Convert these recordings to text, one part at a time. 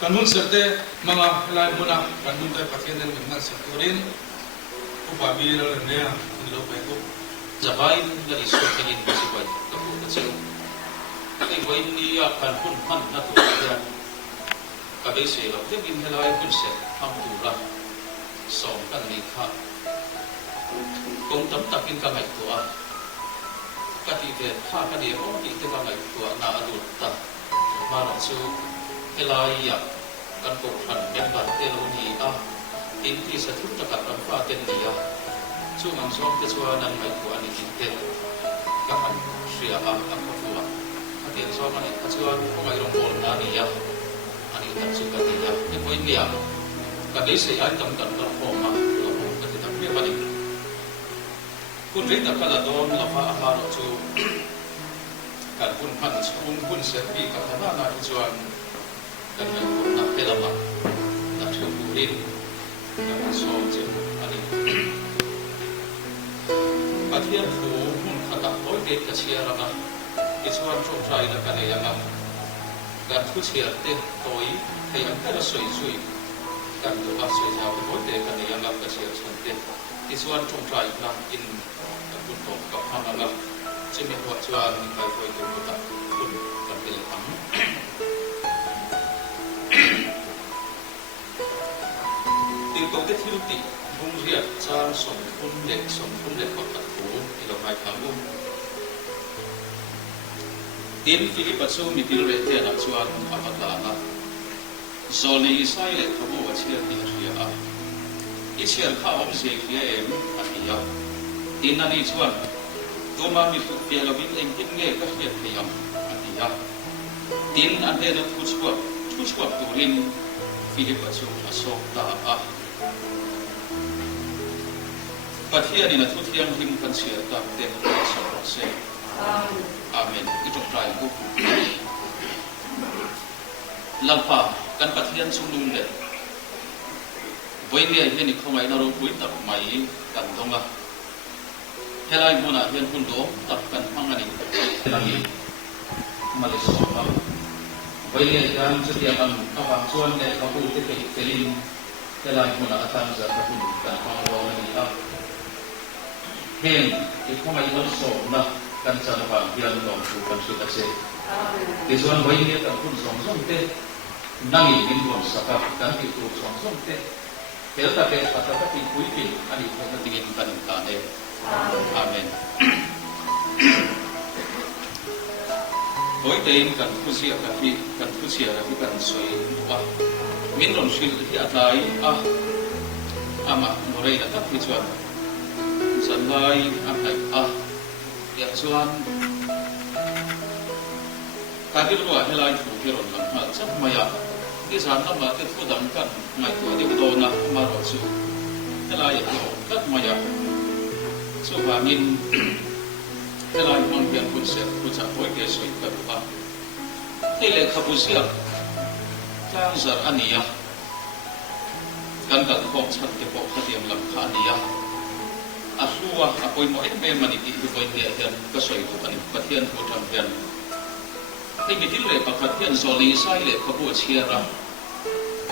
kanun serte mga lai muna kanun tay pathian den ngan sektorin upabi la nea lo pe ko zabai la isu kagin pasibai kapu kacil kai wai ni ya kan pun han na tu ya kabe se lo te bin helai kun se ham tu la som kan ni kha kong tam takin ka ngai tu a kati te kha ka de o ti te ka ngai tu na adu ta ma la chu helai ya kan ko han ben ban te lo ni a in ti sa thu ta ka kan fa ten ni ya chu mang som te chua nan mai ko ani tin te ka han sia a ka fu a ka te so ma ni ka chua ko mai rong bol na ni ya ani ta chu ka ti ya ni ko in ya ka be se ai tam kan ka ho ma lo ka ti ta me ba ni kun ri ta ka la don la fa ha ro chu kan kun han kun se pi ka na na chuan kan mai ko na te la ma na thu bu rin na so che ani pathian thu mun khata oi te ka chia ra na ki chuan chu trai na ka ne ya nga kan thu chia te toi te an ka soi sui kan do ba soi ja ko te ka ne ya nga ka chia chun te ki chuan chu trai na in kun to ka ha nga che me ho chuan ni kai koi te ko ta kun kan te am tin to te thil ti bung ria chan som kun le ko ta thu i lo mai kham bu tin Philip chu mi til re te na chuan apata na zoli sai le khabu a chia ti ria a i chia kha om se khia em a ti ya tin ani chuan to ma mi tu pia lo bin eng tin nge ka hia ti yam a ti ya tin an te na thu chuak turin Philip chu asok ta a pathian in a thu thiam him kan sia ta te so se amen i tok trai ku lalpa kan pathian chung lung le boine hian ni khomai na ro pui tak mai kan donga helai mona hian kun do tak kan hangani nani mali so ma boine hian chutiam am awang chuan le kapu te ke telin helai mona atang za ka kun kan hang ro ni a hen i khomai no so na kan chan ba hian nom chu kan su ta se ti chuan boine kan kun som te nangi in bon saka kan ti tu som te kel ta pe pata ta pi pui pi ani ko ta tingin kan ta ne amen boy tein kan khusia ka fi kan khusia ra kan soi wa min ron sil hi atai a ama morei ta fi chuan sanlai ai a ya chuan kadil wa helai thu hi ron lam ha chap maya ki san na ma te thu dam kan mai ko de do na ma ro chu helai ho kat maya chu wa min helai mon pian kun se ku cha poi ke soi ka ba hele khabu sia tang zar ania kan ka ko chat ke ko khatiam lam kha ania a huwa a poi mo et me mani ki poi te hian ka soi tu ani pathian thu tham hian ni mi til le pakhat hian zoli sai le khabu chia ra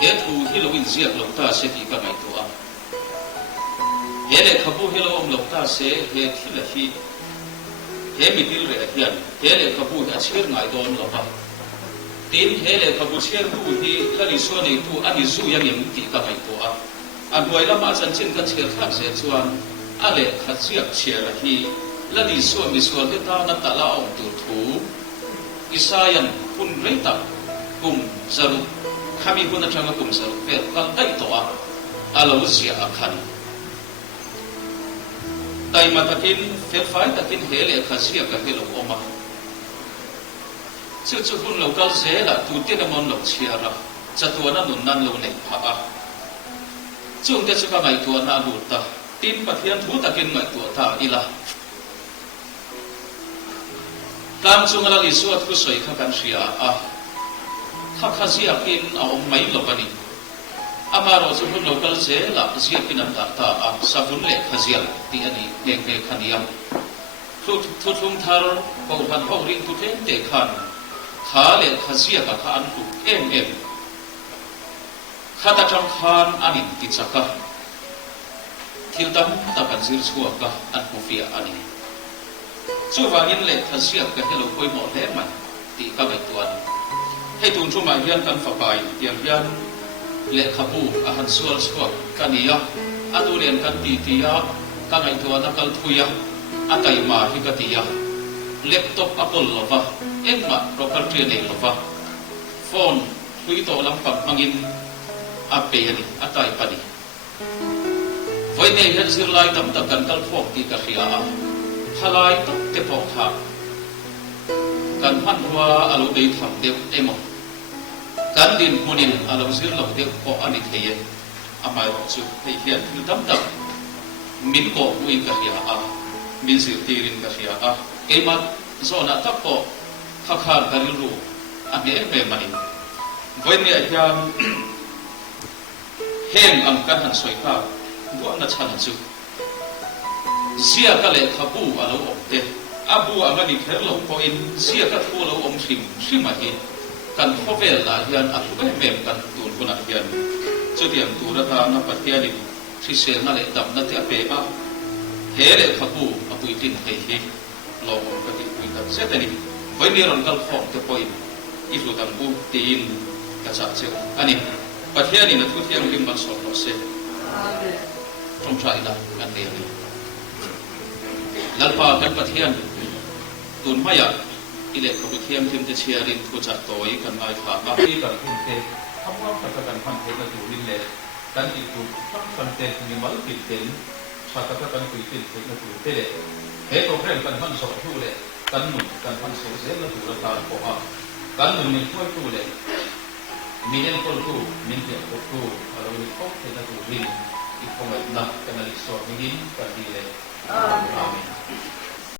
he thu hi lo in ziak lo ta se ti ka ngai to a he le khabu he lo om lo ta se he thil hi he mi til re hian he le khabu a chir ngai don lo ba tin he le khabu chir tu hi la ri so nei tu ani zu yang yem ti ka ngai to a an boi lama chan chin ka chir thak se chuan ale khachiak chia hi la ri so mi so te ta na ta la om tu thu isayan pun reita kum zaru kami pun atanga kum zaru per kal ai to a alo sia akhan tai matakin fer fai takin hele khasia ka helo oma chu chu hun local se la tu te na mon lok chiara chatuana nun nan lo nei pha a chung te chu ka mai tu na lu ta tin pathian thu takin mai tu ta ila tam chung ala li suat ku soi kha kan sia a kha khazia kin a om mai lo bani amaro chu hun local se la zia kin an ta a savun le khazia ti ani leng le khaniam thu thung thar ko han ho ring tu te khan kha le khazia ka kha an tu em ข้าตาจังคานอันนี้ติดสักกะทิลตั้มตะกันซิลชัวกะอันผู้เฟียอันนี้ช่วยว่าอินเล็กทัศเสียกะให้เราคุยหมดแล้วมันตีก็ไปตัวให้ทุนช่วยมาเฮียนกันฝ่ายไปเตียงยันเล็กขบูอาหารส่วนสวกกันนี้อาดูเรียนกันตีตียะกันไอตัวนักการทุยะอาไกมาฮิกติยะเล็กตบอัปลลวะเอ็งมาโปรแกรมเทรนนิ่งลวะโฟนคุยโตลำปับมังอินอาเปียนี่อาไกปะนี่ไว้ในเรื่องสิ่งไรตั้มตะกันกัลฟอกที่กระเทียฮาไลตั้งเตปอกทักกันพันว่าอาลูได้ทำเดียวเอ็มกันดินมุนินอาลูสิ่งเราเดียวพออันนี้เทียอาไม่รู้สึกให้เขียนคือตั้มตับมินโกวินกระเทียมินสิ่งที่รินกระเทียเอ็มโซนัทักโกข้าขาดกันรู้อันนี้เอ็มมันนี่ไว้ในอย่างเฮงอังกันหันสวยข้าบัวนัชหันสุเสียก็เลยขบูอาลูอมเตอาบัวอันนี้แค่เราพออินเสียก็ทั่วเราอมชิมมาเห็นกันพอเวลาเฮียนอาลูก็เห็นกันตูนคนอันเฮียนจุดเดียมตัวระดับนับปัตยานิที่เสียนั่นเลยดับนัดที่อาเปะเฮเลขบูอาปุยตินเฮฮิลองปฏิบัติกันเสร็จนี่ไว้ในรังกัลฟองเตปอยอีฟูตังบูตีนกระจัดเสียอันนี้ปัตยานินัทุกอย่างริมมันสองเราเสียตรงใจนะกันเดียวนี้ลัลปากันปัทยานตุนไม่อยากอิเล็กขบุเทียมทิมจะเชียรินผู้จัดโตยกันไม่ขาดมาที่กันคุณเตทำว่าปัจจุบันพันเทนตูรินเล่กันอีกตัวทั้งพันเทนมีมาลุกิเทนชาติกันคุยตินเทนตูเตเล่เฮโตเฟรนกันพันสองทูเล่กันหนุนกันพันโซเซนตูระตาโคฮากันหนุนมีช่วยตูเล่มีเอ็นคนตูมีเดียคนตูเรามีข้อเทนตูรินอีกคนละนักกันลิสโซมินินกันดีเล่อาเมน